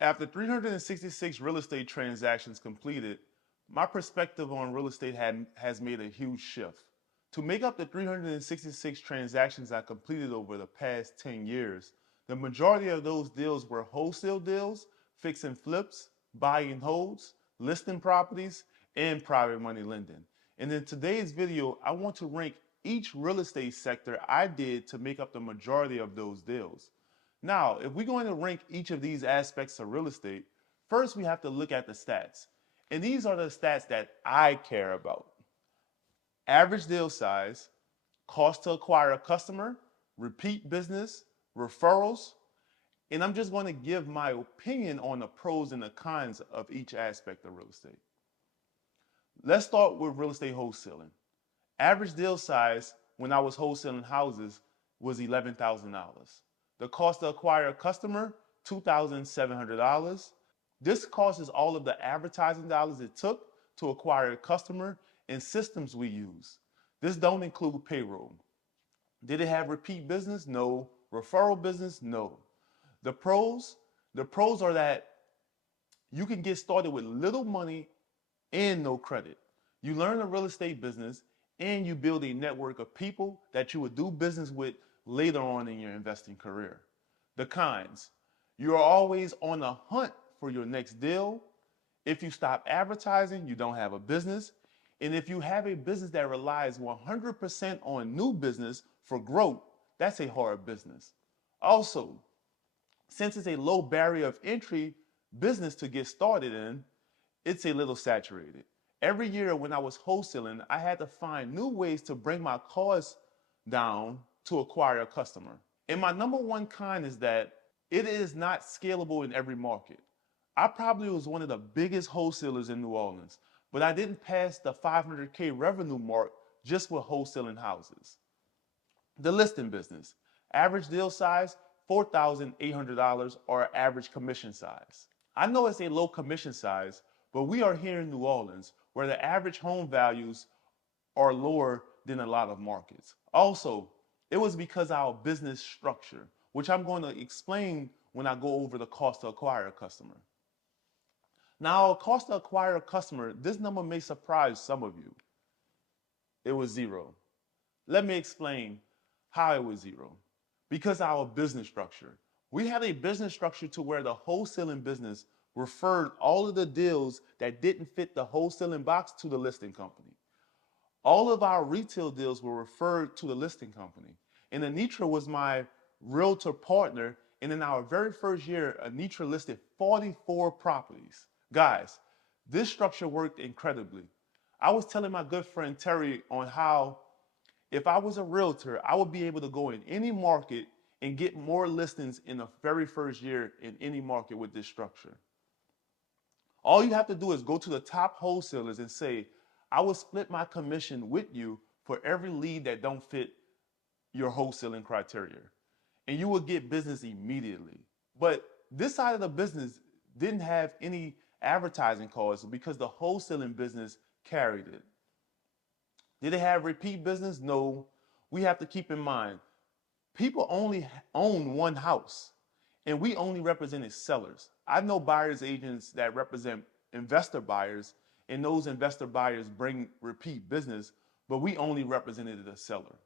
After 366 real estate transactions completed, my perspective on real estate has made a huge shift. To make up the 366 transactions I completed over the past 10 years, the majority of those deals were wholesale deals, fix and flips, buy and holds, listing properties, and private money lending. And in today's video, I want to rank each real estate sector I did to make up the majority of those deals. Now, if we're going to rank each of these aspects of real estate, first we have to look at the stats. And these are the stats that I care about. Average deal size, cost to acquire a customer, repeat business, referrals, and I'm just going to give my opinion on the pros and the cons of each aspect of real estate. Let's start with real estate wholesaling. Average deal size when I was wholesaling houses was $11,000. The cost to acquire a customer, $2,700. This cost is all of the advertising dollars it took to acquire a customer and systems we use. This don't include payroll. Did it have repeat business? No. Referral business? No. The pros are that you can get started with little money and no credit. You learn the real estate business and you build a network of people that you would do business with later on in your investing career. The cons, you are always on the hunt for your next deal. If you stop advertising, you don't have a business. And if you have a business that relies 100% on new business for growth, that's a hard business. Also, since it's a low barrier of entry business to get started in, it's a little saturated. Every year when I was wholesaling, I had to find new ways to bring my costs down to acquire a customer. And my number one con is that it is not scalable in every market. I probably was one of the biggest wholesalers in New Orleans, but I didn't pass the 500K revenue mark just with wholesaling houses. The listing business, average deal size, $4,800 or average commission size. I know it's a low commission size, but we are here in New Orleans where the average home values are lower than a lot of markets. Also, it was because of our business structure, which I'm going to explain when I go over the cost to acquire a customer. Now, cost to acquire a customer, this number may surprise some of you. It was zero. Let me explain how it was zero. Because our business structure. We had a business structure to where the wholesaling business referred all of the deals that didn't fit the wholesaling box to the listing company. All of our retail deals were referred to the listing company. And Anitra was my realtor partner. And in our very first year, Anitra listed 44 properties. Guys, this structure worked incredibly. I was telling my good friend Terry on how if I was a realtor, I would be able to go in any market and get more listings in the very first year in any market with this structure. All you have to do is go to the top wholesalers and say, I will split my commission with you for every lead that don't fit your wholesaling criteria. And you will get business immediately. But this side of the business didn't have any advertising costs because the wholesaling business carried it. Did it have repeat business? No. We have to keep in mind, people only own one house and we only represented sellers. I know buyers agents that represent investor buyers and those investor buyers bring repeat business, but we only represented the seller.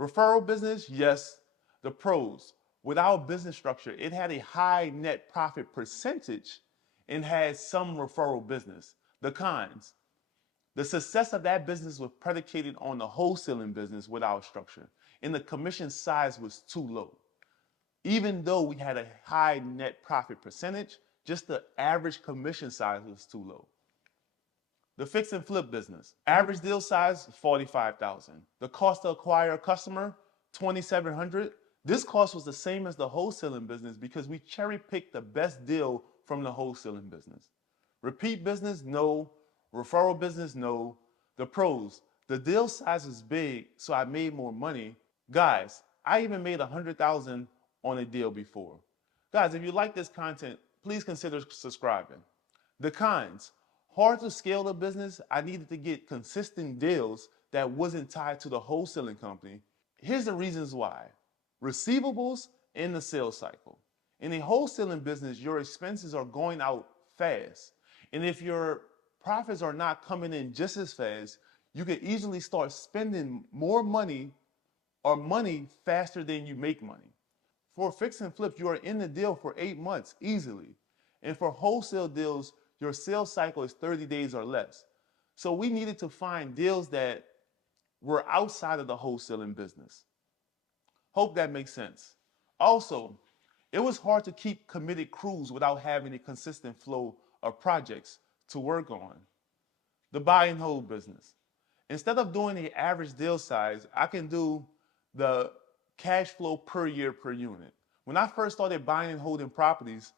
Referral business, yes. The pros, with our business structure, it had a high net profit percentage and had some referral business. The cons, the success of that business was predicated on the wholesaling business with our structure, and the commission size was too low. Even though we had a high net profit percentage, just the average commission size was too low. The fix and flip business, average deal size, $45,000. The cost to acquire a customer, $2,700. This cost was the same as the wholesaling business because we cherry picked the best deal from the wholesaling business. Repeat business, no. Referral business, no. The pros, the deal size is big, so I made more money. Guys, I even made $100,000 on a deal before. Guys, if you like this content, please consider subscribing. The cons, hard to scale the business. I needed to get consistent deals that wasn't tied to the wholesaling company. Here's the reasons why. Receivables in the sales cycle. In a wholesaling business, your expenses are going out fast. And if your profits are not coming in just as fast, you can easily start spending more money or money faster than you make money. For fix and flips, you are in the deal for 8 months easily. And for wholesale deals, your sales cycle is 30 days or less. So we needed to find deals that were outside of the wholesaling business. Hope that makes sense. Also, it was hard to keep committed crews without having a consistent flow of projects to work on. The buy and hold business. Instead of doing the average deal size, I can do the cash flow per year per unit. When I first started buying and holding properties,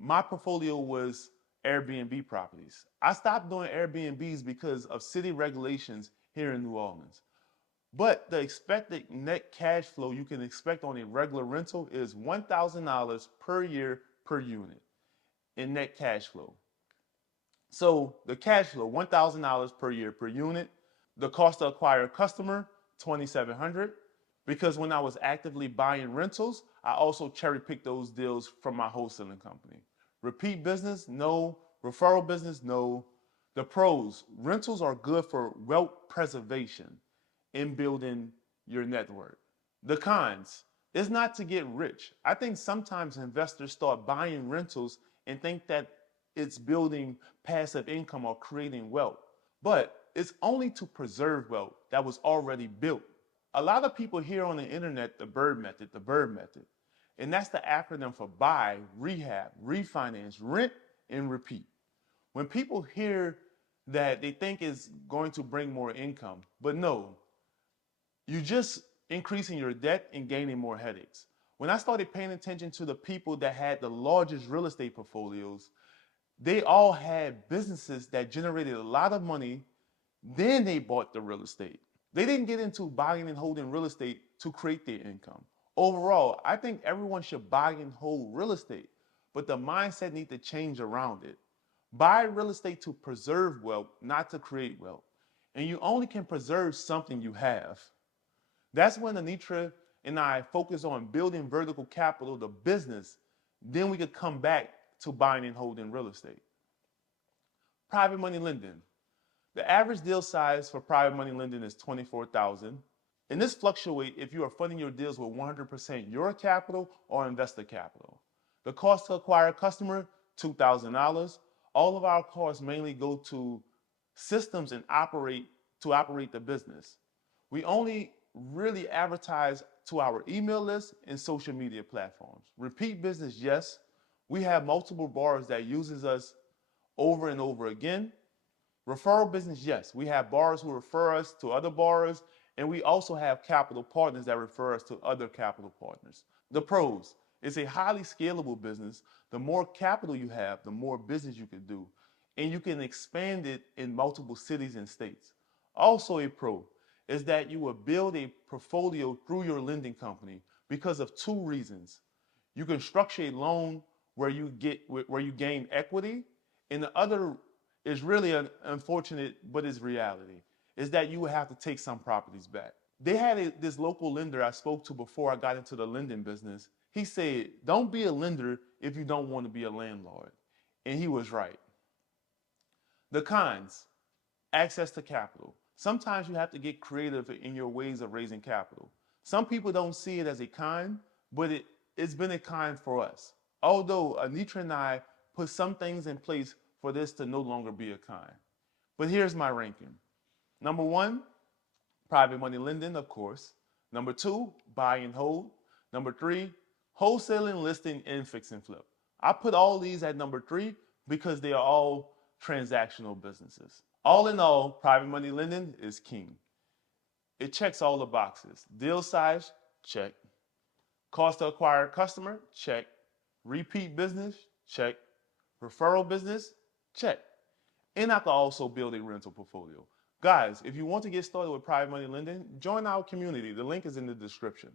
my portfolio was Airbnb properties. I stopped doing Airbnbs because of city regulations here in New Orleans. But the expected net cash flow you can expect on a regular rental is $1,000 per year per unit in net cash flow. So the cash flow, $1,000 per year per unit. The cost to acquire a customer, $2,700. Because when I was actively buying rentals, I also cherry picked those deals from my wholesaling company. Repeat business, no. Referral business, no. The pros, rentals are good for wealth preservation in building your network. The cons, it's not to get rich. I think sometimes investors start buying rentals and think that it's building passive income or creating wealth. But it's only to preserve wealth that was already built. A lot of people hear on the internet the BIRD method. And that's the acronym for buy, rehab, refinance, rent, and repeat. When people hear that, they think it's going to bring more income. But no, you're just increasing your debt and gaining more headaches. When I started paying attention to the people that had the largest real estate portfolios, they all had businesses that generated a lot of money, then they bought the real estate. They didn't get into buying and holding real estate to create their income. Overall, I think everyone should buy and hold real estate, but the mindset needs to change around it. Buy real estate to preserve wealth, not to create wealth. And you only can preserve something you have. That's when Anitra and I focus on building vertical capital, the business. Then we could come back to buying and holding real estate. Private money lending. The average deal size for private money lending is $24,000. And this fluctuates if you are funding your deals with 100% your capital or investor capital. The cost to acquire a customer, $2,000. All of our costs mainly go to systems and operate the business. We only really advertise to our email list and social media platforms. Repeat business, yes. We have multiple borrowers that uses us over and over again. Referral business, yes. We have borrowers who refer us to other borrowers, and we also have capital partners that refer us to other capital partners. The pros, it's a highly scalable business. The more capital you have, the more business you can do, and you can expand it in multiple cities and states. Also a pro is that you will build a portfolio through your lending company because of two reasons. You can structure a loan where you gain equity, and the other is really unfortunate, but it's reality, is that you will have to take some properties back. They had this local lender I spoke to before I got into the lending business. He said, don't be a lender if you don't want to be a landlord. And he was right. The cons, access to capital. Sometimes you have to get creative in your ways of raising capital. Some people don't see it as a con, but it's been a con for us. Although Anitra and I put some things in place for this to no longer be a con. But here's my ranking. Number 1, private money lending, of course. Number 2, buy and hold. Number 3, wholesaling, listing, and fix and flip. I put all these at number 3 because they are all transactional businesses. All in all, private money lending is king. It checks all the boxes. Deal size, check. Cost to acquire a customer, check. Repeat business, check. Referral business, check. And I can also build a rental portfolio. Guys, if you want to get started with private money lending, join our community. The link is in the description.